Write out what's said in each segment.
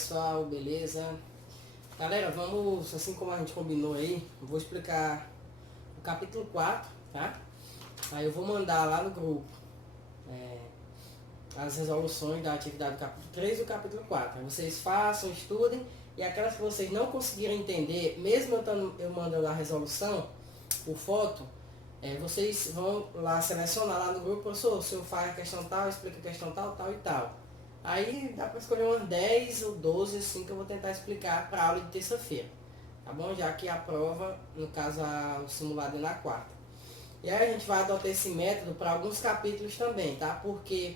pessoal, beleza? Galera, vamos, assim como a gente combinou aí, eu vou explicar o capítulo 4, tá? Aí eu vou mandar lá no grupo as resoluções da atividade do capítulo 3 e do capítulo 4. Aí vocês façam, estudem, e aquelas que vocês não conseguiram entender, mesmo eu mandando a resolução por foto, vocês vão lá selecionar lá no grupo, professor, o senhor faz a questão tal, explica a questão tal, tal e tal. Aí dá para escolher umas 10 ou 12 assim que eu vou tentar explicar para a aula de terça-feira. Tá bom? Já que a prova, no caso o simulado é na quarta. E aí a gente vai adotar esse método para alguns capítulos também, tá? Porque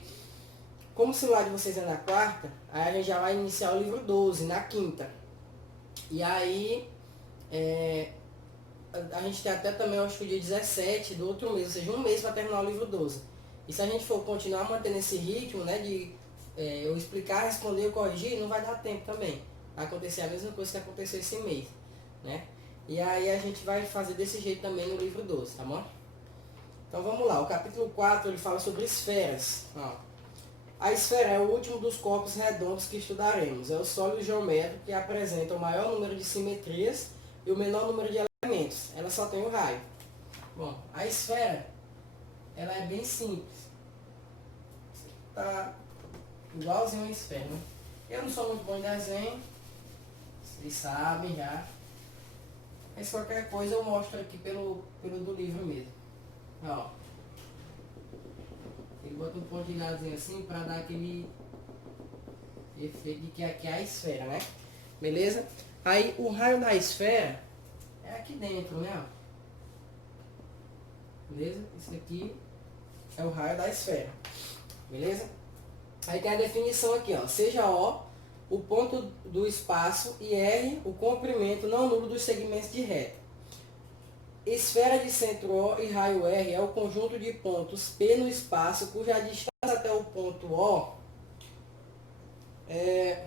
como o simulado de vocês é na quarta, aí a gente já vai iniciar o livro 12 na quinta. E aí a gente tem até também, acho que o dia 17 do outro mês, ou seja, um mês para terminar o livro 12. E se a gente for continuar mantendo esse ritmo, né, de eu explicar, responder, eu corrigir, não vai dar tempo também. Vai acontecer a mesma coisa que aconteceu esse mês, né? E aí a gente vai fazer desse jeito também no livro 12, tá bom? Então vamos lá, o capítulo 4 ele fala sobre esferas. Ó. A esfera é o último dos corpos redondos que estudaremos. É o sólido geométrico que apresenta o maior número de simetrias e o menor número de elementos. Ela só tem o raio. Bom, a esfera, ela é bem simples. Tá igualzinho uma esfera, né? Eu não sou muito bom em desenho, vocês sabem já. Mas qualquer coisa eu mostro aqui pelo do livro mesmo. Ó. Ele bota um pontilhadozinho assim para dar aquele efeito de que aqui é a esfera, né? Beleza? Aí o raio da esfera é aqui dentro, né? Ó. Beleza? Isso aqui é o raio da esfera. Beleza? Aí tem a definição aqui, ó. Seja o ponto do espaço e R o comprimento não nulo dos segmentos de reta. Esfera de centro O e raio R é o conjunto de pontos P no espaço cuja distância até o ponto O é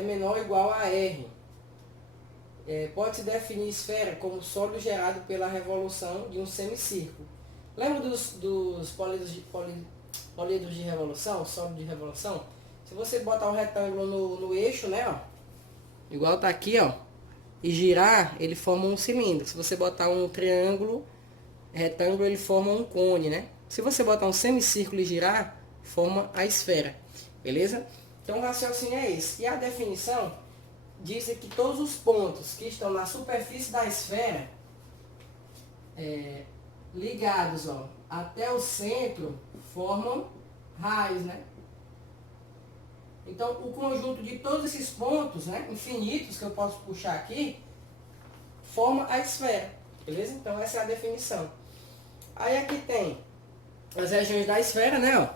menor ou igual a R. Pode-se definir esfera como sólido gerado pela revolução de um semicírculo. Lembra dos políedros de revolução, sólido de revolução? Se você botar um retângulo no eixo, né, ó, igual tá aqui, ó, e girar, ele forma um cilindro. Se você botar um triângulo, retângulo, ele forma um cone, né? Se você botar um semicírculo e girar, forma a esfera. Beleza? Então o raciocínio é esse. E a definição diz que todos os pontos que estão na superfície da esfera, ligados, ó, até o centro, formam raios, né? Então, o conjunto de todos esses pontos, né, infinitos, que eu posso puxar aqui, forma a esfera, beleza? Então, essa é a definição. Aí aqui tem as regiões da esfera, né, ó.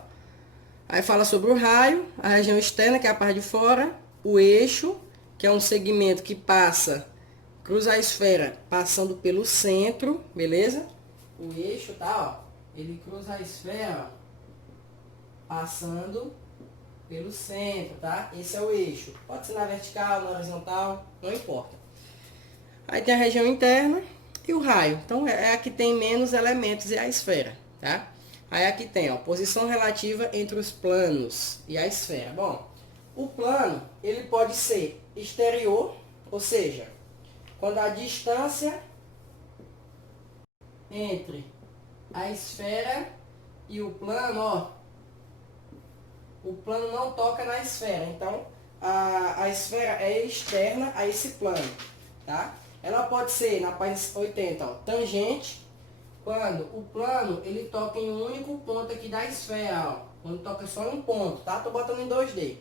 Aí fala sobre o raio, a região externa, que é a parte de fora, o eixo, que é um segmento que cruza a esfera passando pelo centro, beleza? O eixo, tá, ó, ele cruza a esfera, ó, passando pelo centro, tá? Esse é o eixo. Pode ser na vertical, na horizontal, não importa. Aí tem a região interna e o raio. Então é a que tem menos elementos e a esfera, tá? Aí aqui tem, ó, posição relativa entre os planos e a esfera. Bom, o plano, ele pode ser exterior, ou seja, quando a distância entre a esfera e o plano, ó, o plano não toca na esfera, então a esfera é externa a esse plano, tá? Ela pode ser, na página 80, ó, tangente, quando o plano ele toca em um único ponto aqui da esfera, ó, quando toca só em um ponto, tá? Tô botando em 2D,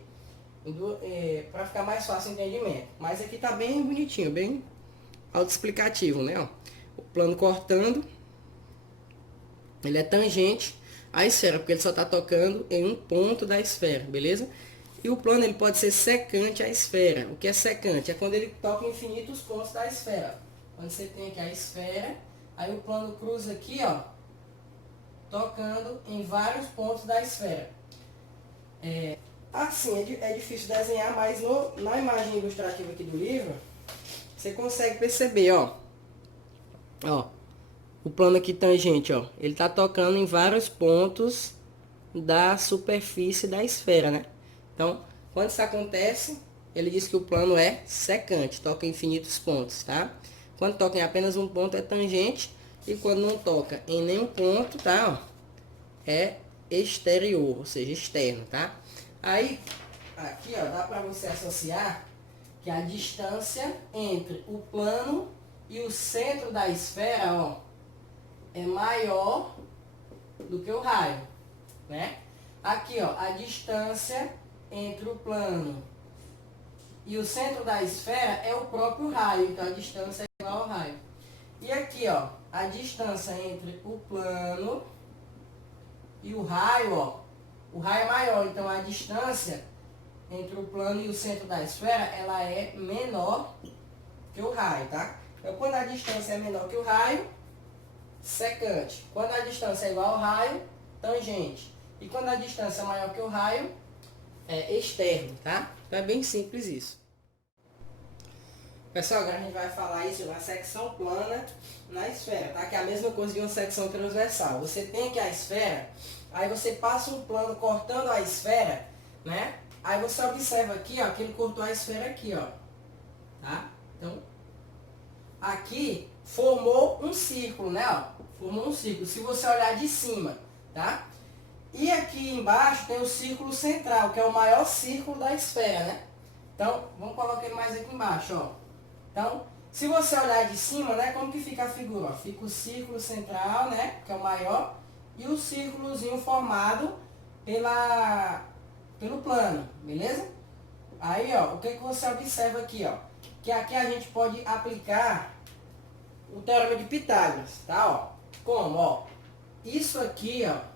para ficar mais fácil o entendimento, mas aqui tá bem bonitinho, bem autoexplicativo, né? Ó. O plano cortando, ele é tangente a esfera, porque ele só está tocando em um ponto da esfera, beleza? E o plano ele pode ser secante à esfera. O que é secante? É quando ele toca em infinitos pontos da esfera. Quando você tem aqui a esfera, aí o plano cruza aqui, ó, tocando em vários pontos da esfera. Assim, é difícil desenhar, mas na imagem ilustrativa aqui do livro, você consegue perceber, ó. Ó. O plano aqui tangente, ó, ele tá tocando em vários pontos da superfície da esfera, né? Então, quando isso acontece, ele diz que o plano é secante, toca em infinitos pontos, tá? Quando toca em apenas um ponto é tangente, e quando não toca em nenhum ponto, tá? Ó, é exterior, ou seja, externo, tá? Aí, aqui, ó, dá para você associar que a distância entre o plano e o centro da esfera, ó, é maior do que o raio, né? Aqui, ó, a distância entre o plano e o centro da esfera é o próprio raio, então a distância é igual ao raio. E aqui, ó, a distância entre o plano e o raio, ó, o raio é maior, então a distância entre o plano e o centro da esfera, ela é menor que o raio, tá? Então, quando a distância é menor que o raio, secante. Quando a distância é igual ao raio, tangente. E quando a distância é maior que o raio, é externo, tá? Então é bem simples isso. Pessoal, agora a gente vai falar isso na secção plana na esfera, tá? Que é a mesma coisa de uma secção transversal. Você tem aqui a esfera, aí você passa um plano cortando a esfera, né? Aí você observa aqui, ó, que ele cortou a esfera aqui, ó. Tá? Então, aqui formou um círculo, né? Ó, formou um círculo, se você olhar de cima, tá? E aqui embaixo tem o círculo central, que é o maior círculo da esfera, né? Então, vamos colocar ele mais aqui embaixo, ó. Então, se você olhar de cima, né, como que fica a figura? Ó? Fica o círculo central, né, que é o maior, e o círculozinho formado pelo plano, beleza? Aí, ó, o que você observa aqui, ó? Que aqui a gente pode aplicar o teorema de Pitágoras, tá? Ó, como, ó? Isso aqui, ó,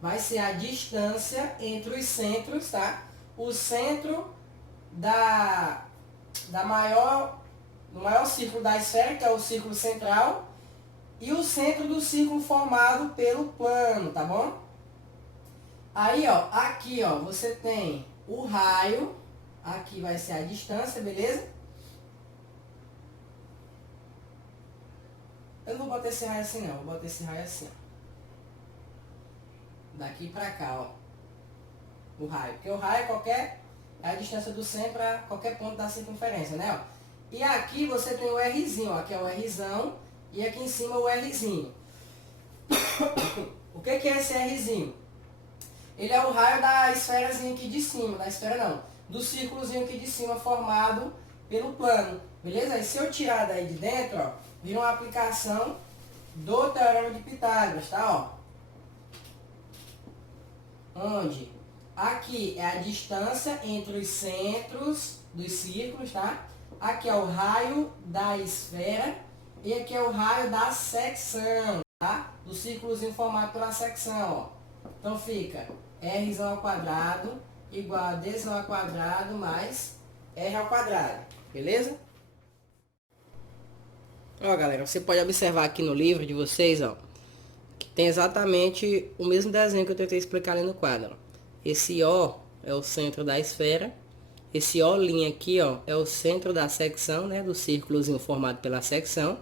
vai ser a distância entre os centros, tá? O centro do maior círculo da esfera, que é o círculo central, e o centro do círculo formado pelo plano, tá bom? Aí, ó, aqui, ó, você tem o raio, aqui vai ser a distância, beleza? Eu não vou botar esse raio assim não, vou botar esse raio assim, ó. Daqui pra cá, ó, o raio, porque o raio é a distância do centro para qualquer ponto da circunferência, né, ó. E aqui você tem o Rzinho, ó, aqui é o Rzão, e aqui em cima o Rzinho. O que é esse Rzinho? Ele é o raio da esferazinha aqui de cima, da esfera não, do círculozinho aqui de cima formado pelo plano, beleza? E se eu tirar daí de dentro, ó, vira uma aplicação do teorema de Pitágoras, tá, ó? Onde aqui é a distância entre os centros dos círculos, tá? Aqui é o raio da esfera e aqui é o raio da secção, tá? Do círculozinho formado pela secção, ó. Então fica R ao quadrado igual a D ao quadrado mais R ao quadrado, beleza? Ó, galera, você pode observar aqui no livro de vocês, ó, que tem exatamente o mesmo desenho que eu tentei explicar ali no quadro. Esse O é o centro da esfera, esse O' aqui, ó, é o centro da secção, né, do círculozinho formado pela secção.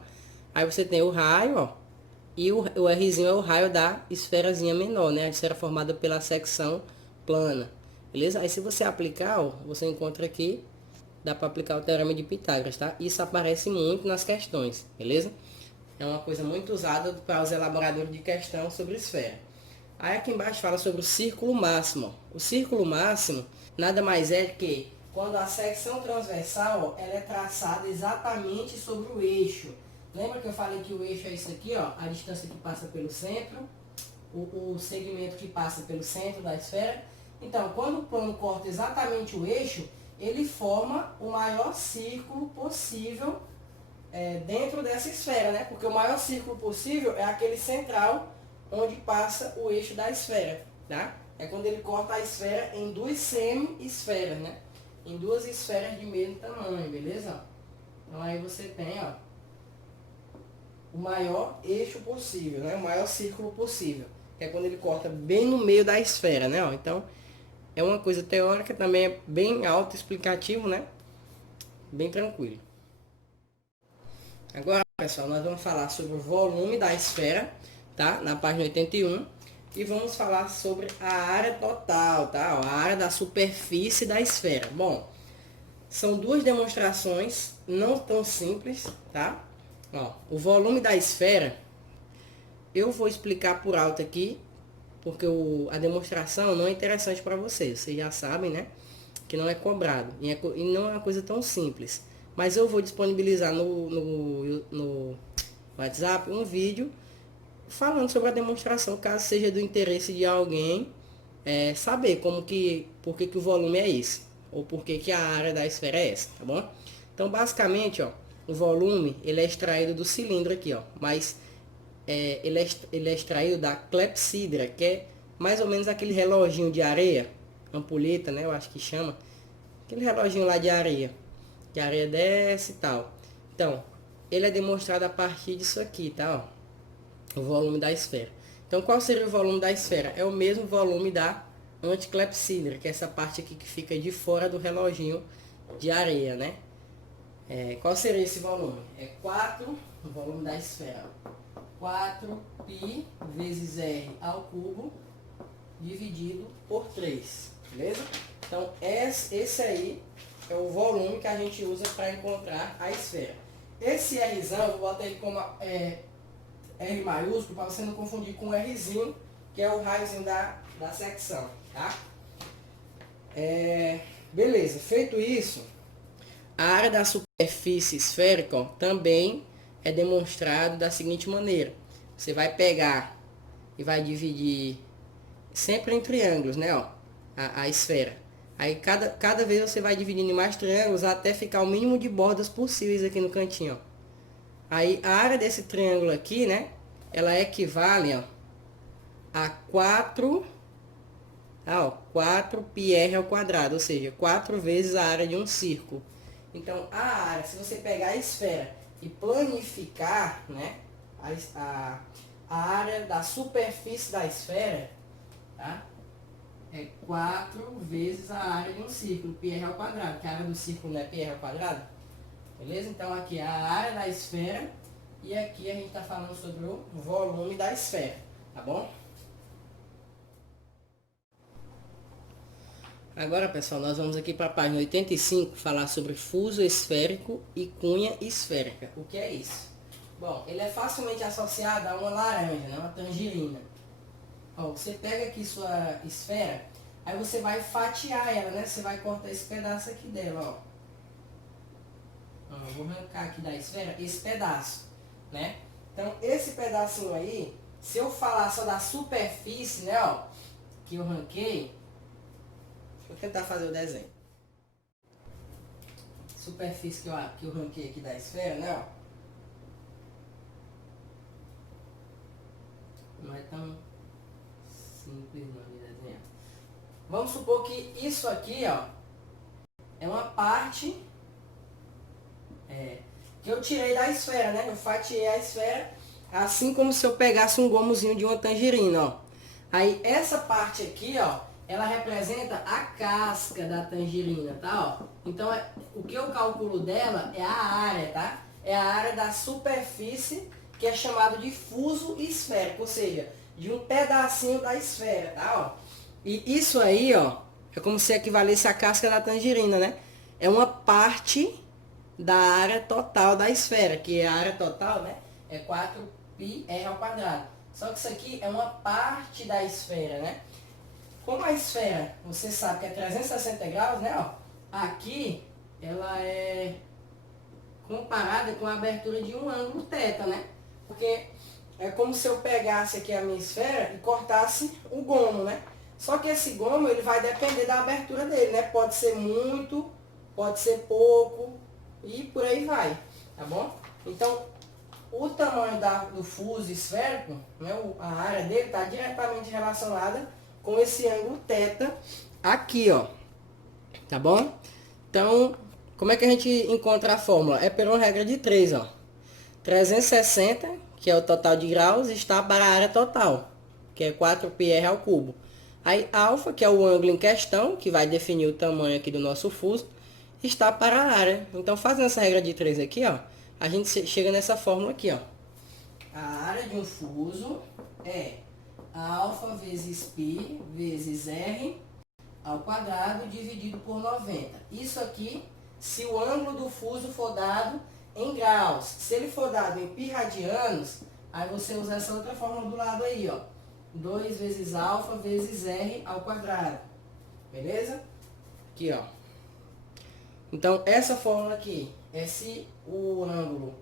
Aí você tem o raio, ó, e o Rzinho é o raio da esferazinha menor, né? A esfera formada pela secção plana. Beleza? Aí se você aplicar, ó, você encontra aqui, dá para aplicar o teorema de Pitágoras, tá? Isso aparece muito nas questões, beleza? É uma coisa muito usada para os elaboradores de questão sobre esfera. Aí aqui embaixo fala sobre o círculo máximo. O círculo máximo nada mais é que quando a secção transversal, ó, ela é traçada exatamente sobre o eixo. Lembra que eu falei que o eixo é isso aqui, ó, a distância que passa pelo centro, o segmento que passa pelo centro da esfera. Então, quando o plano corta exatamente o eixo, ele forma o maior círculo possível dentro dessa esfera, né? Porque o maior círculo possível é aquele central onde passa o eixo da esfera, tá? É quando ele corta a esfera em duas semi-esferas, né? Em duas esferas de mesmo tamanho, beleza? Então aí você tem, ó, o maior eixo possível, né? O maior círculo possível, que é quando ele corta bem no meio da esfera, né? Ó, então, é uma coisa teórica, também é bem autoexplicativo, né? Bem tranquilo. Agora, pessoal, nós vamos falar sobre o volume da esfera, tá? Na página 81. e vamos falar sobre a área total, tá? A área da superfície da esfera. Bom, são duas demonstrações não tão simples, tá? Ó, o volume da esfera, eu vou explicar por alto aqui, porque a demonstração não é interessante para vocês. Vocês já sabem, né? Que não é cobrado. E não é uma coisa tão simples. Mas eu vou disponibilizar no WhatsApp um vídeo falando sobre a demonstração, caso seja do interesse de alguém saber por que o volume é esse, ou por que a área da esfera é essa, tá bom? Então, basicamente, ó, o volume ele é extraído do cilindro aqui, ó, mas ele é extraído da clepsidra, que é mais ou menos aquele reloginho de areia, ampulheta, né, eu acho que chama, aquele reloginho lá de areia, que a areia desce e tal. Então, ele é demonstrado a partir disso aqui, tá, ó. O volume da esfera. Então, qual seria o volume da esfera? É o mesmo volume da anticlepsidra, que é essa parte aqui que fica de fora do reloginho de areia, né? Qual seria esse volume? É 4, o volume da esfera. 4π vezes R ao cubo, dividido por 3, beleza? Então, esse aí é o volume que a gente usa para encontrar a esfera. Esse Rzão, eu vou botar ele como R maiúsculo, para você não confundir com o Rzinho, que é o raiozinho da secção, tá? Beleza, feito isso, a área da superfície esférica, ó, também é demonstrado da seguinte maneira. Você vai pegar e vai dividir sempre em triângulos, né, ó, a esfera. Aí cada vez você vai dividindo em mais triângulos até ficar o mínimo de bordas possíveis aqui no cantinho, ó. Aí a área desse triângulo aqui, né, ela equivale, ó, a 4 4πr ao quadrado, ou seja, 4 vezes a área de um círculo. Então, a área, se você pegar a esfera e planificar, né, a área da superfície da esfera, tá, é 4 vezes a área de um círculo, πr ao quadrado, que a área do círculo não é πr ao quadrado. Beleza? Então, aqui é a área da esfera e aqui a gente está falando sobre o volume da esfera, tá bom? Agora, pessoal, nós vamos aqui para a página 85 falar sobre fuso esférico e cunha esférica. O que é isso? Bom, ele é facilmente associado a uma laranja, né? Uma tangerina. Ó, você pega aqui sua esfera, aí você vai fatiar ela, né? Você vai cortar esse pedaço aqui dela, ó. Eu vou arrancar aqui da esfera esse pedaço, né? Então, esse pedacinho aí, se eu falar só da superfície, né, ó, que eu arranquei, vou tentar fazer o desenho. Superfície que eu ranquei aqui da esfera, né, ó. Não é tão simples não de desenhar. Vamos supor que isso aqui, ó, é uma parte que eu tirei da esfera, né? Eu fatiei a esfera, assim como se eu pegasse um gomozinho de uma tangerina, ó. Aí essa parte aqui, ó, ela representa a casca da tangerina, tá? Ó. Então, o que eu calculo dela é a área, tá? É a área da superfície, que é chamado de fuso esférico, ou seja, de um pedacinho da esfera, tá? Ó. E isso aí, ó, é como se equivalesse à casca da tangerina, né? É uma parte da área total da esfera, que a área total, né, é 4πr ao quadrado. Só que isso aqui é uma parte da esfera, né? Como a esfera, você sabe que é 360 graus, né? Ó, aqui ela é comparada com a abertura de um ângulo θ, né? Porque é como se eu pegasse aqui a minha esfera e cortasse o gomo, né? Só que esse gomo ele vai depender da abertura dele, né? Pode ser muito, pode ser pouco e por aí vai, tá bom? Então, o tamanho do fuso esférico, né, a área dele está diretamente relacionada com esse ângulo θ aqui, ó. Tá bom? Então, como é que a gente encontra a fórmula? É por uma regra de 3, ó. 360, que é o total de graus, está para a área total, que é 4πr ao cubo. Aí, alfa, que é o ângulo em questão, que vai definir o tamanho aqui do nosso fuso, está para a área. Então, fazendo essa regra de 3 aqui, ó, a gente chega nessa fórmula aqui, ó. A área de um fuso é alfa vezes π vezes r ao quadrado dividido por 90. Isso aqui, se o ângulo do fuso for dado em graus. Se ele for dado em π radianos, aí você usa essa outra fórmula do lado aí, ó. 2 vezes alfa vezes r ao quadrado. Beleza? Aqui, ó. Então, essa fórmula aqui é se o ângulo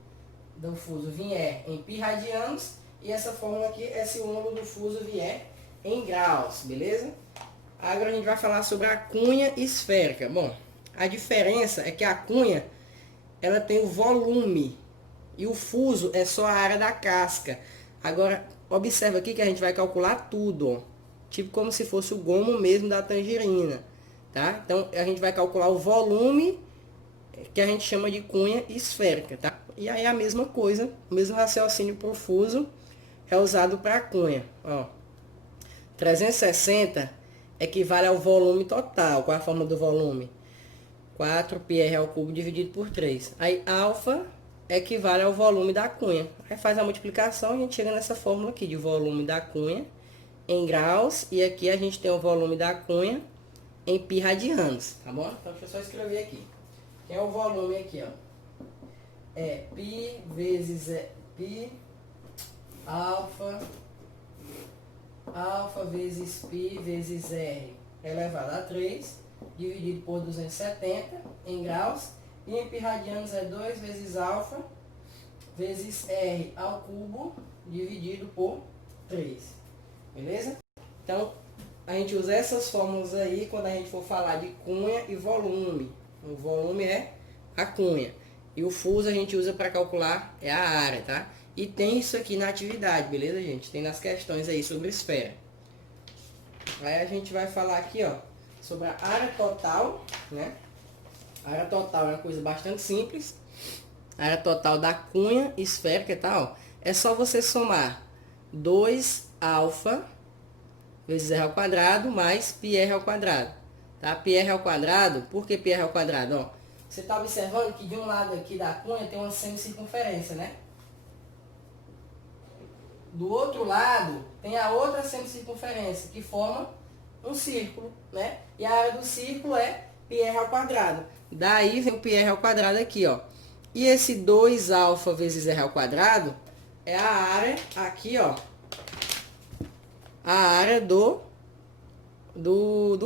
do fuso vier em π radianos, e essa fórmula aqui é se o ângulo do fuso vier em graus, beleza? Agora a gente vai falar sobre a cunha esférica. Bom, a diferença é que a cunha, ela tem o volume e o fuso é só a área da casca. Agora, observa aqui que a gente vai calcular tudo, ó. Tipo como se fosse o gomo mesmo da tangerina, tá? Então, a gente vai calcular o volume, que a gente chama de cunha esférica, tá? E aí a mesma coisa, o mesmo raciocínio para o fuso é usado para a cunha, ó. 360 equivale ao volume total. Qual é a forma do volume? 4πr ao cubo dividido por 3. Aí, alfa equivale ao volume da cunha. Aí faz a multiplicação e a gente chega nessa fórmula aqui de volume da cunha em graus. E aqui a gente tem o volume da cunha em π radianos, tá bom? Então, deixa eu só escrever aqui. Tem o volume aqui, ó. É π vezes π alfa vezes π vezes r elevado a 3, dividido por 270 em graus, e em π radianos é 2 vezes alfa vezes r ao cubo, dividido por 3. Beleza? Então, a gente usa essas fórmulas aí quando a gente for falar de cunha e volume. O volume é a cunha. E o fuso a gente usa para calcular é a área, tá? E tem isso aqui na atividade, beleza, gente? Tem nas questões aí sobre esfera. Aí a gente vai falar aqui, ó, sobre a área total, né? A área total é uma coisa bastante simples. A área total da cunha esférica e tal, é só você somar 2 alfa vezes r ao quadrado mais πr ao quadrado, tá? πr ao quadrado, por que πr ao quadrado? Ó, você está observando que de um lado aqui da cunha tem uma semicircunferência, né? Do outro lado tem a outra semicircunferência que forma um círculo, né? E a área do círculo é πr ao quadrado. Daí vem o πr ao quadrado aqui, ó. E esse 2 alfa vezes r ao quadrado é a área aqui, ó. A área do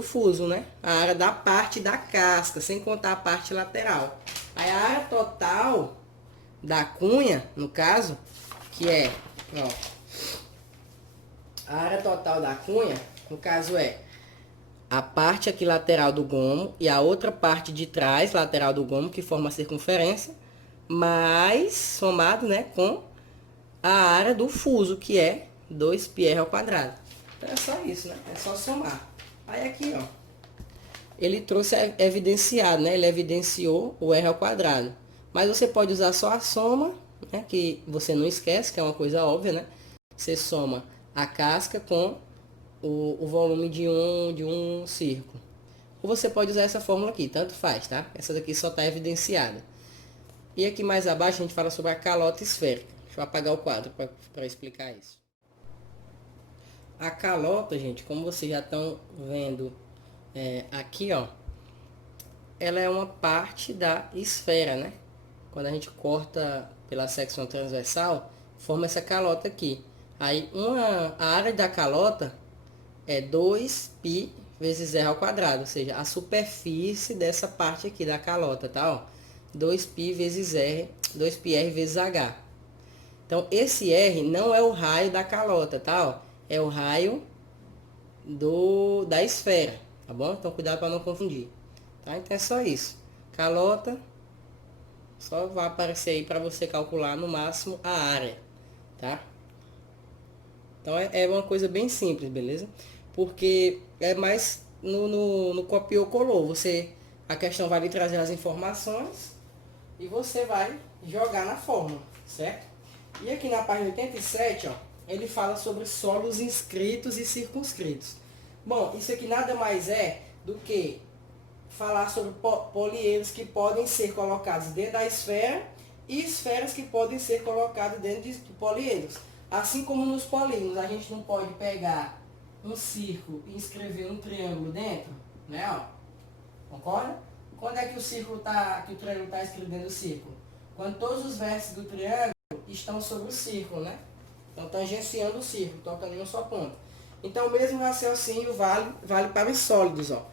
fuso, né? A área da parte da casca, sem contar a parte lateral. Aí a área total da cunha, no caso, que é, ó, a área total da cunha, no caso é a parte aqui lateral do gomo e a outra parte de trás, lateral do gomo, que forma a circunferência, mais somado, né, com a área do fuso, que é 2πr ao quadrado. Então é só isso, né? É só somar. Aí aqui, ó, ele trouxe evidenciado, né? Ele evidenciou o r ao quadrado. Mas você pode usar só a soma, né? Que você não esquece, que é uma coisa óbvia, né? Você soma a casca com o volume de um círculo. Ou você pode usar essa fórmula aqui, tanto faz, tá? Essa daqui só está evidenciada. E aqui mais abaixo a gente fala sobre a calota esférica. Deixa eu apagar o quadro para explicar isso. A calota, gente, como vocês já estão vendo aqui, ó, ela é uma parte da esfera, né? Quando a gente corta pela secção transversal, forma essa calota aqui. Aí a área da calota é 2π vezes r ao quadrado, ou seja, a superfície dessa parte aqui da calota, tá? Ó, 2π vezes r, 2πr vezes h. Então, esse r não é o raio da calota, tá? Ó, é o raio da esfera, tá bom? Então, cuidado para não confundir, tá? Então, é só isso. Calota, só vai aparecer aí para você calcular no máximo a área, tá? Então, é uma coisa bem simples, beleza? Porque é mais no copiou colou. A questão vai lhe trazer as informações e você vai jogar na fórmula, certo? E aqui na página 87, ó, ele fala sobre solos inscritos e circunscritos. Bom, isso aqui nada mais é do que falar sobre poliedros que podem ser colocados dentro da esfera e esferas que podem ser colocadas dentro de poliedros. Assim como nos polígonos, a gente não pode pegar um círculo e escrever um triângulo dentro, né, ó. Concorda? Quando é que que o triângulo está escrito dentro do círculo? Quando todos os vértices do triângulo estão sobre o círculo, né? Então, tangenciando o círculo, tocando em um só ponto. Então, o mesmo raciocínio vale para os sólidos, ó.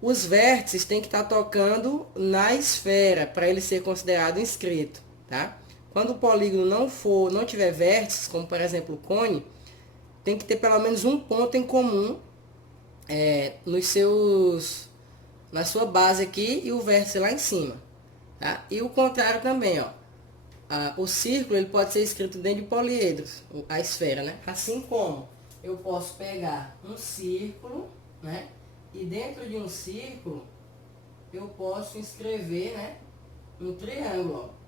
Os vértices têm que estar tocando na esfera para ele ser considerado inscrito, tá? Quando o polígono não tiver vértices, como por exemplo o cone, tem que ter pelo menos um ponto em comum na sua base aqui e o vértice lá em cima, tá? E o contrário também, ó. O círculo ele pode ser escrito dentro de poliedros, a esfera, né? Assim como eu posso pegar um círculo, né? E dentro de um círculo eu posso escrever, né, um triângulo, ó.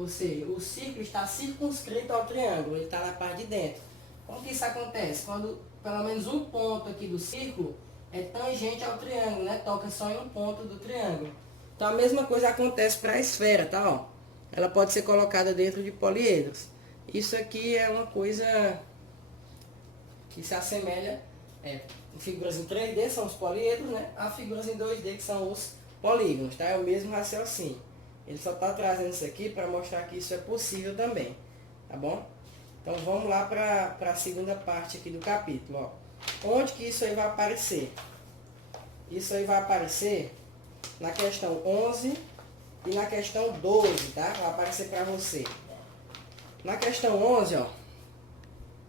Ou seja, o círculo está circunscrito ao triângulo, ele está na parte de dentro. Como que isso acontece? Quando pelo menos um ponto aqui do círculo é tangente ao triângulo, né? Toca só em um ponto do triângulo. Então a mesma coisa acontece para a esfera, tá? Ó, ela pode ser colocada dentro de poliedros. Isso aqui é uma coisa que se assemelha, figuras em 3D são os poliedros, né? A figuras em 2D que são os polígonos, tá? É o mesmo raciocínio. Ele só está trazendo isso aqui para mostrar que isso é possível também, tá bom? Então vamos lá para a segunda parte aqui do capítulo, ó. Onde que isso aí vai aparecer? Isso aí vai aparecer na questão 11 e na questão 12, tá? Vai aparecer para você. Na questão 11, ó,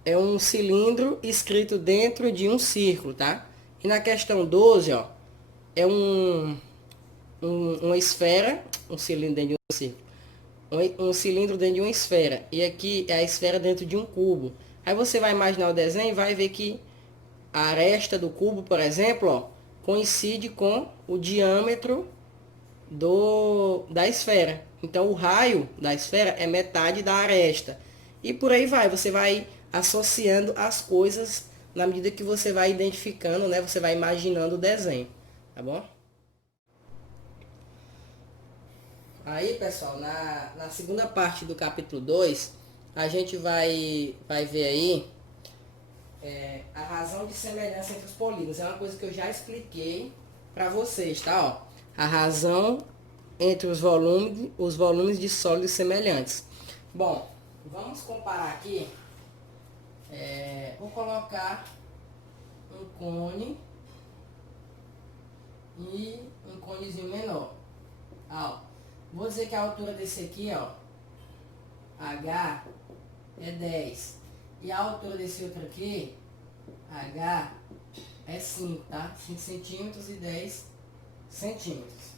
é um cilindro escrito dentro de um círculo, tá? E na questão 12, ó, é uma esfera, um cilindro dentro de um círculo. Um cilindro dentro de uma esfera. E aqui é a esfera dentro de um cubo. Aí você vai imaginar o desenho e vai ver que a aresta do cubo, por exemplo, ó, coincide com o diâmetro da esfera. Então, o raio da esfera é metade da aresta. E por aí vai, você vai associando as coisas na medida que você vai identificando, né? Você vai imaginando o desenho, tá bom? Aí, pessoal, na segunda parte do capítulo 2, a gente vai ver aí a razão de semelhança entre os polígonos. É uma coisa que eu já expliquei para vocês, tá? Ó, a razão entre os volumes de sólidos semelhantes. Bom, vamos comparar aqui. Vou colocar um cone e um conezinho menor. Ó, vou dizer que a altura desse aqui, ó, H, é 10. E a altura desse outro aqui, H, é 5, tá? 5 centímetros e 10 centímetros.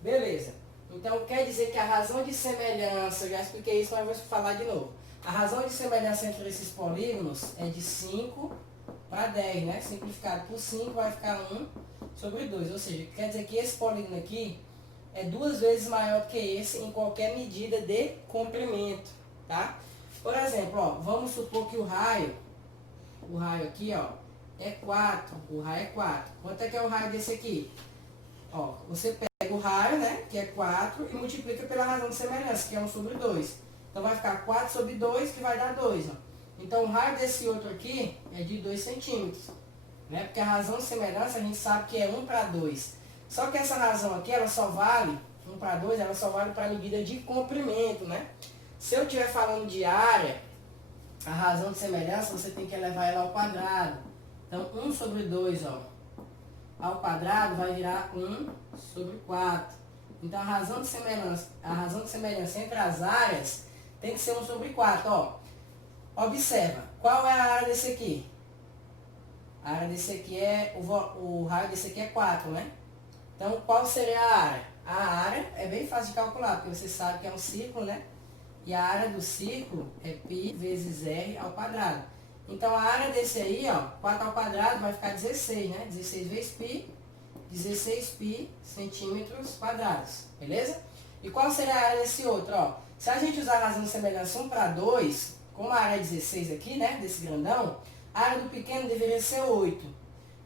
Beleza. Então, quer dizer que a razão de semelhança, eu já expliquei isso, mas vou falar de novo. A razão de semelhança entre esses polígonos é de 5 para 10, né? Simplificado por 5 vai ficar 1 sobre 2. Ou seja, quer dizer que esse polígono aqui é 2 vezes maior do que esse em qualquer medida de comprimento, tá? Por exemplo, ó, vamos supor que o raio aqui, ó, é 4. O raio é 4. Quanto é que é o raio desse aqui? Ó, você pega o raio, né, que é 4, e multiplica pela razão de semelhança, que é 1 sobre 2. Então vai ficar 4 sobre 2, que vai dar 2. Ó. Então o raio desse outro aqui é de 2 centímetros. Né? Porque a razão de semelhança a gente sabe que é 1 para 2. Só que essa razão aqui, ela só vale, 1 para 2, ela só vale para a medida de comprimento, né? Se eu estiver falando de área, a razão de semelhança você tem que elevar ela ao quadrado. Então 1 sobre 2, ó, ao quadrado vai virar 1 sobre 4. Então a razão de semelhança entre as áreas tem que ser 1 sobre 4. Ó. Observa, qual é a área desse aqui? A área desse aqui o raio desse aqui é 4, né? Então qual seria a área? A área é bem fácil de calcular, porque você sabe que é um círculo, né? E a área do círculo é π vezes r ao quadrado. Então a área desse aí, ó, 4 ao quadrado vai ficar 16, né? 16 vezes π, 16π centímetros quadrados, beleza? E qual seria a área desse outro, ó? Se a gente usar a razão de semelhança 1 para 2, como a área é 16 aqui, né, desse grandão, a área do pequeno deveria ser 8.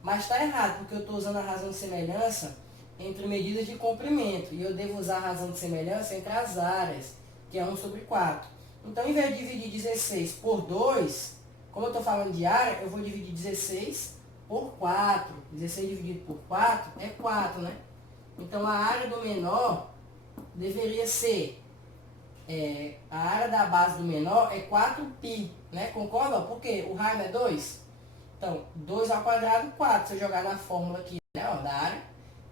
Mas está errado, porque eu estou usando a razão de semelhança entre medidas de comprimento. E eu devo usar a razão de semelhança entre as áreas, que é 1 sobre 4. Então, em vez de dividir 16 por 2, como eu estou falando de área, eu vou dividir 16 por 4. 16 dividido por 4 é 4, né? Então, a área do menor deveria ser, a área da base do menor é 4π, né? Concorda? Por quê? O raio é 2. Então, 2 ao quadrado, 4. Se eu jogar na fórmula aqui, né, ó, da área.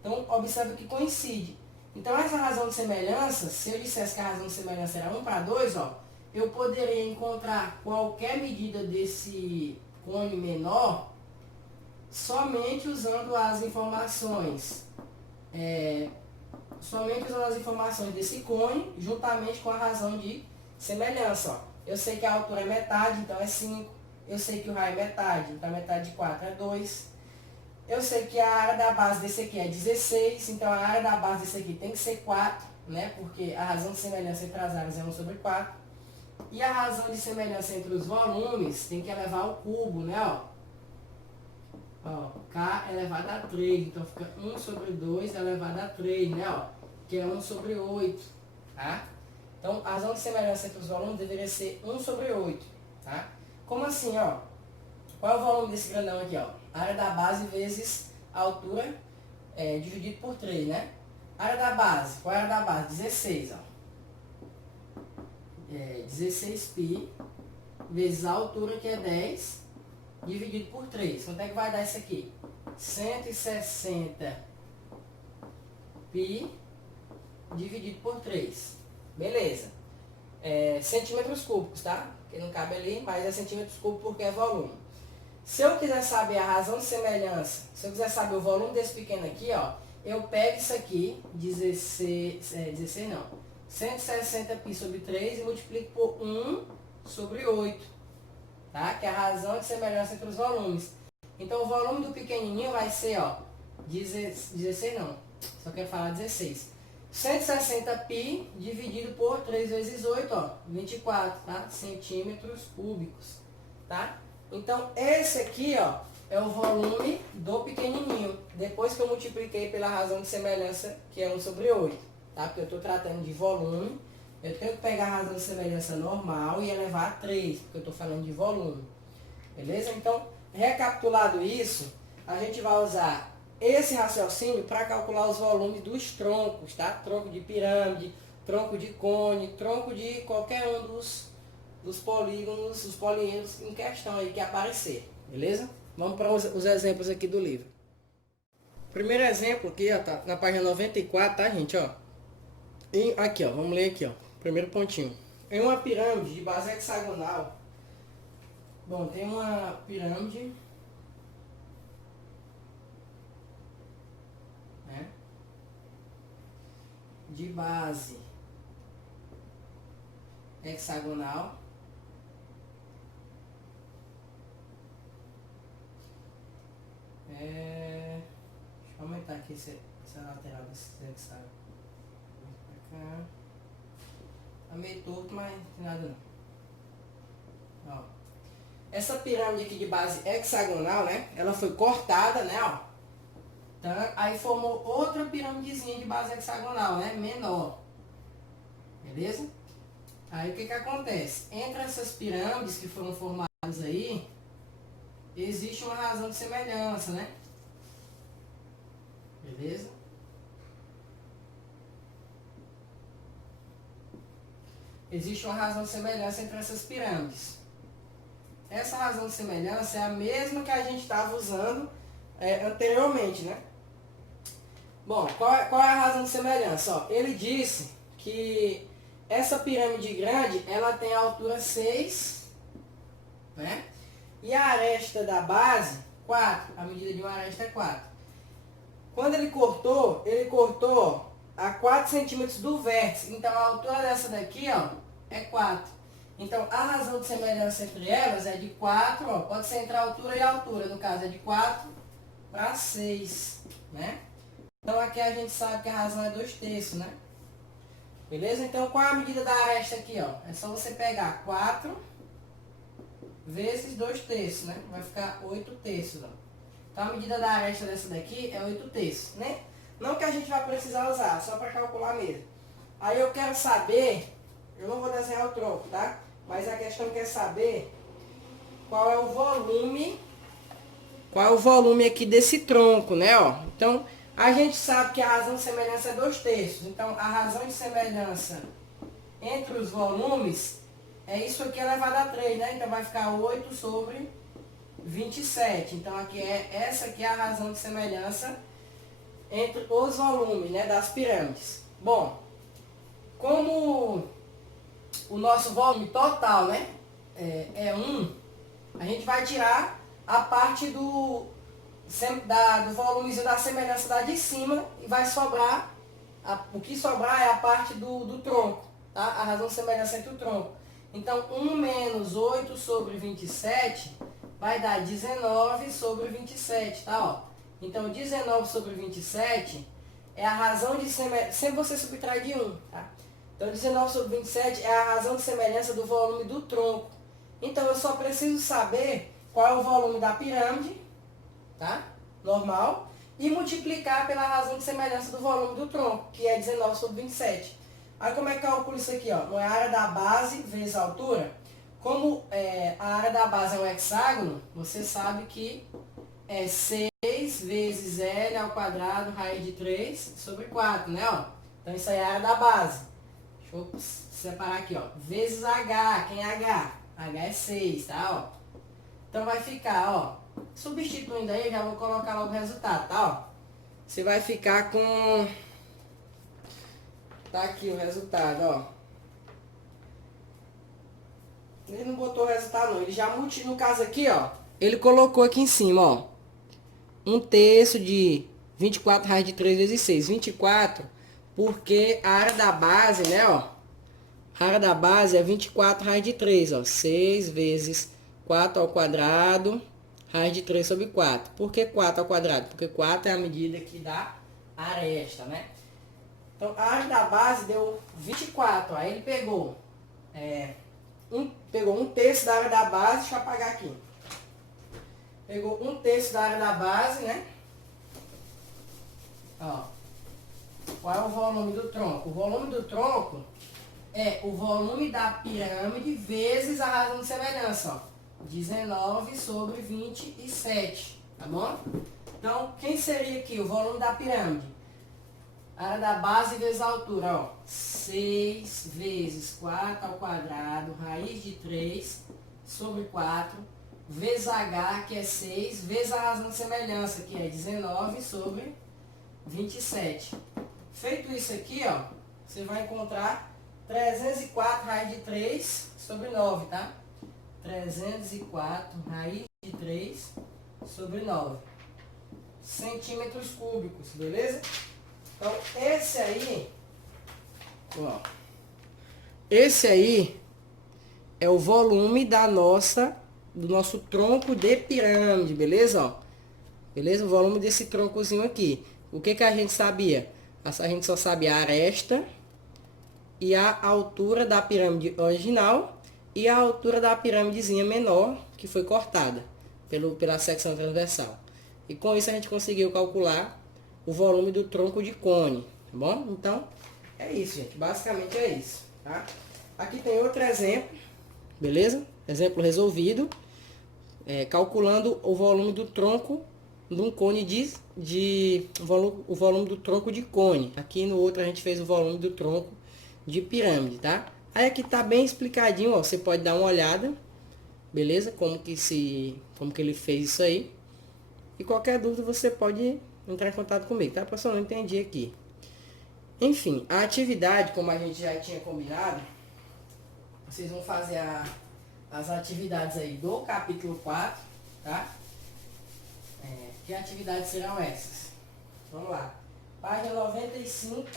Então, observa que coincide. Então, essa razão de semelhança, se eu dissesse que a razão de semelhança era 1 para 2, ó, eu poderia encontrar qualquer medida desse cone menor somente usando as informações, desse cone, juntamente com a razão de semelhança. Ó. Eu sei que a altura é metade, então é 5. Eu sei que o raio é metade, então metade de 4 é 2. Eu sei que a área da base desse aqui é 16, então a área da base desse aqui tem que ser 4, né? Porque a razão de semelhança entre as áreas é 1 sobre 4. E a razão de semelhança entre os volumes tem que elevar ao cubo, né? Ó, K elevado a 3, então fica 1 sobre 2 elevado a 3, né? Ó, que é 1 sobre 8, tá? Então, a razão de semelhança entre os volumes deveria ser 1 sobre 8, tá? Como assim, ó? Qual é o volume desse grandão aqui, ó? A área da base vezes a altura dividido por 3, né? A área da base, qual é a área da base? 16, ó. 16π vezes a altura, que é 10, dividido por 3. Quanto é que vai dar isso aqui? 160π dividido por 3. Beleza. Centímetros cúbicos, tá? Que não cabe ali, mas é centímetros cúbicos porque é volume. Se eu quiser saber a razão de semelhança, se eu quiser saber o volume desse pequeno aqui, ó, eu pego isso aqui, 160π sobre 3 e multiplico por 1 sobre 8, tá? Que é a razão de semelhança entre os volumes. Então, o volume do pequenininho vai ser, ó, 16 não, só quero falar 16. 160π dividido por 3 vezes 8, ó, 24, tá? Centímetros cúbicos, tá? Então, esse aqui, ó, é o volume do pequenininho, depois que eu multipliquei pela razão de semelhança, que é 1 sobre 8, tá? Porque eu estou tratando de volume, eu tenho que pegar a razão de semelhança normal e elevar a 3, porque eu estou falando de volume, beleza? Então, recapitulado isso, a gente vai usar esse raciocínio para calcular os volumes dos troncos, tá? Tronco de pirâmide, tronco de cone, tronco de qualquer um dos polígonos, dos poliedros em questão aí que aparecer, beleza? Vamos para os exemplos aqui do livro. Primeiro exemplo aqui, ó, tá na página 94, tá, gente, ó. Aqui, ó, vamos ler aqui, ó. Primeiro pontinho. Em uma pirâmide de base hexagonal, bom, tem uma pirâmide, né, de base hexagonal, deixa eu aumentar aqui essa lateral desse hexágono. Pra cá. Tá meio torto, mas não tem nada não. Ó. Essa pirâmide aqui de base hexagonal, né? Ela foi cortada, né? Ó. Tá? Aí formou outra pirâmidezinha de base hexagonal, né? Menor. Beleza? Aí o que que acontece? Entre essas pirâmides que foram formadas aí, existe uma razão de semelhança, né? Beleza? Existe uma razão de semelhança entre essas pirâmides. Essa razão de semelhança é a mesma que a gente estava usando anteriormente, né? Bom, qual é a razão de semelhança? Ó, ele disse que essa pirâmide grande, ela tem a altura 6, né? E a aresta da base, 4. A medida de uma aresta é 4. Quando ele cortou a 4 centímetros do vértice. Então, a altura dessa daqui, ó, é 4. Então, a razão de semelhança entre elas é de 4, ó, pode ser entre a altura e a altura. No caso, é de 4 para 6, né? Então, aqui a gente sabe que a razão é 2/3, né? Beleza? Então, qual é a medida da aresta aqui, ó? É só você pegar 4 vezes 2/3, né? Vai ficar 8/3, ó. Então, a medida da aresta dessa daqui é 8/3, né? Não que a gente vai precisar usar, só para calcular mesmo. Aí eu quero saber, eu não vou desenhar o tronco, tá? mas a questão quer saber qual é o volume aqui desse tronco, né, ó. Então, a gente sabe que a razão de semelhança é 2/3. Então, a razão de semelhança entre os volumes é isso aqui elevado a 3, né? Então, vai ficar 8 sobre 27. Então, essa aqui é a razão de semelhança entre os volumes, né, das pirâmides. Bom, como o nosso volume total, né, é 1, a gente vai tirar a parte do volumezinho da semelhança da de cima e vai sobrar, o que sobrar é a parte do tronco, tá? A razão de semelhança entre o tronco. Então, 1 menos 8 sobre 27 vai dar 19 sobre 27, tá? Ó. Então, 19 sobre 27 é a razão de semelhança, sempre você subtrai de 1, tá? Então, 19 sobre 27 é a razão de semelhança do volume do tronco. Então, eu só preciso saber qual é o volume da pirâmide, tá? Normal, e multiplicar pela razão de semelhança do volume do tronco, que é 19 sobre 27. Aí como é que calcula isso aqui, ó? Não é a área da base vezes a altura. Como a área da base é um hexágono, você sabe que é 6 vezes L ao quadrado, raiz de 3 sobre 4, né, ó? Então isso aí é a área da base. Deixa eu separar aqui, ó. Vezes H, quem é H? H é 6, tá, ó? Então vai ficar, ó, substituindo aí, eu já vou colocar logo o resultado, tá, ó? Você vai ficar com... Tá aqui o resultado, ó. Ele não botou o resultado não, ele já no caso aqui, ó, ele colocou aqui em cima, ó. 1/3 de 24 raiz de 3 vezes 6, 24, porque a área da base, né, ó. A área da base é 24 raiz de 3, ó. 6 vezes 4 ao quadrado, raiz de 3 sobre 4. Por que 4 ao quadrado? Porque 4 é a medida que dá a aresta, né? Então, a área da base deu 24, ó. Aí ele pegou, pegou 1/3 da área da base, deixa eu apagar aqui. Pegou 1/3 da área da base, né? Ó. Qual é o volume do tronco? O volume do tronco é o volume da pirâmide vezes a razão de semelhança, ó. 19 sobre 27, tá bom? Então, quem seria aqui o volume da pirâmide? A área da base vezes a altura, ó. 6 vezes 4 ao quadrado, raiz de 3 sobre 4, vezes H, que é 6, vezes a razão de semelhança, que é 19 sobre 27. Feito isso aqui, ó, você vai encontrar 304 raiz de 3 sobre 9, tá? 304 raiz de 3 sobre 9 centímetros cúbicos, beleza? Então, esse aí, ó, esse aí é o volume do nosso tronco de pirâmide, beleza? Ó, beleza? O volume desse troncozinho aqui. O que que a gente sabia? A gente só sabia a aresta e a altura da pirâmide original e a altura da pirâmidezinha menor que foi cortada pela secção transversal. E com isso a gente conseguiu calcular o volume do tronco de cone, tá bom? Então, é isso, gente. Basicamente é isso, tá? Aqui tem outro exemplo, beleza? Exemplo resolvido. Calculando o volume do tronco de um cone o volume do tronco de cone. Aqui no outro a gente fez o volume do tronco de pirâmide, tá? Aí aqui tá bem explicadinho, ó. Você pode dar uma olhada, beleza? Como que ele fez isso aí. E qualquer dúvida você pode entrar em contato comigo, tá? Pessoal, não entendi aqui. Enfim, a atividade, como a gente já tinha combinado, vocês vão fazer as atividades aí do capítulo 4, tá? Que atividades serão essas? Vamos lá. Página 95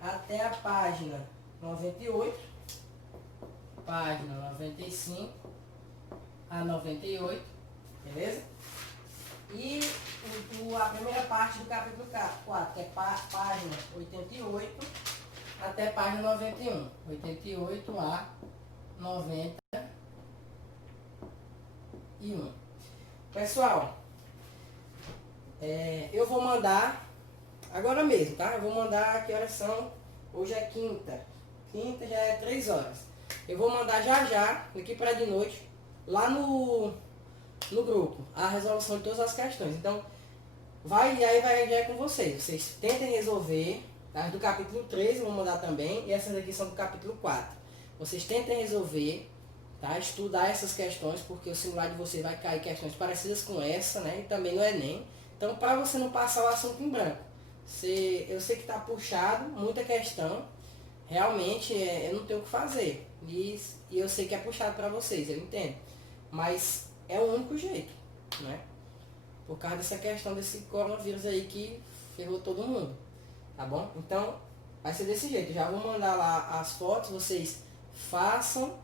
até a página 98. Página 95 a 98, beleza? E a primeira parte do capítulo 4, que é página 88 até página 91. 88 a 91. Pessoal, eu vou mandar agora mesmo, tá? Eu vou mandar, que horas são? Hoje é quinta. Quinta já é 3 horas. Eu vou mandar já já, daqui para de noite, lá no grupo, a resolução de todas as questões. Então, aí vai já é com vocês. Vocês tentem resolver. As do capítulo 13 eu vou mandar também. E essas daqui são do capítulo 4. Vocês tentem resolver, tá? Estudar essas questões, porque o simulado de vocês vai cair questões parecidas com essa, né? E também no Enem. Então, para você não passar o assunto em branco. Eu sei que está puxado, muita questão. Realmente, eu não tenho o que fazer. E eu sei que é puxado para vocês, eu entendo. Mas é o único jeito, né? Por causa dessa questão desse coronavírus aí que ferrou todo mundo, tá bom? Então, vai ser desse jeito. Já vou mandar lá as fotos, vocês façam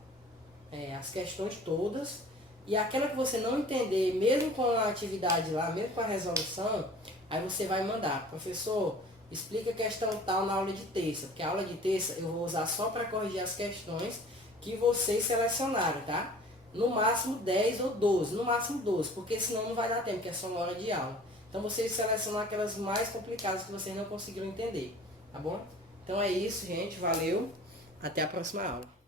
as questões todas. E aquela que você não entender, mesmo com a atividade lá, mesmo com a resolução, aí você vai mandar: professor, explica a questão tal na aula de terça. Porque a aula de terça eu vou usar só para corrigir as questões que vocês selecionaram, tá? No máximo 10 ou 12, no máximo 12, porque senão não vai dar tempo, que é só uma hora de aula. Então vocês selecionam aquelas mais complicadas que vocês não conseguiram entender, tá bom? Então é isso, gente, valeu, até a próxima aula.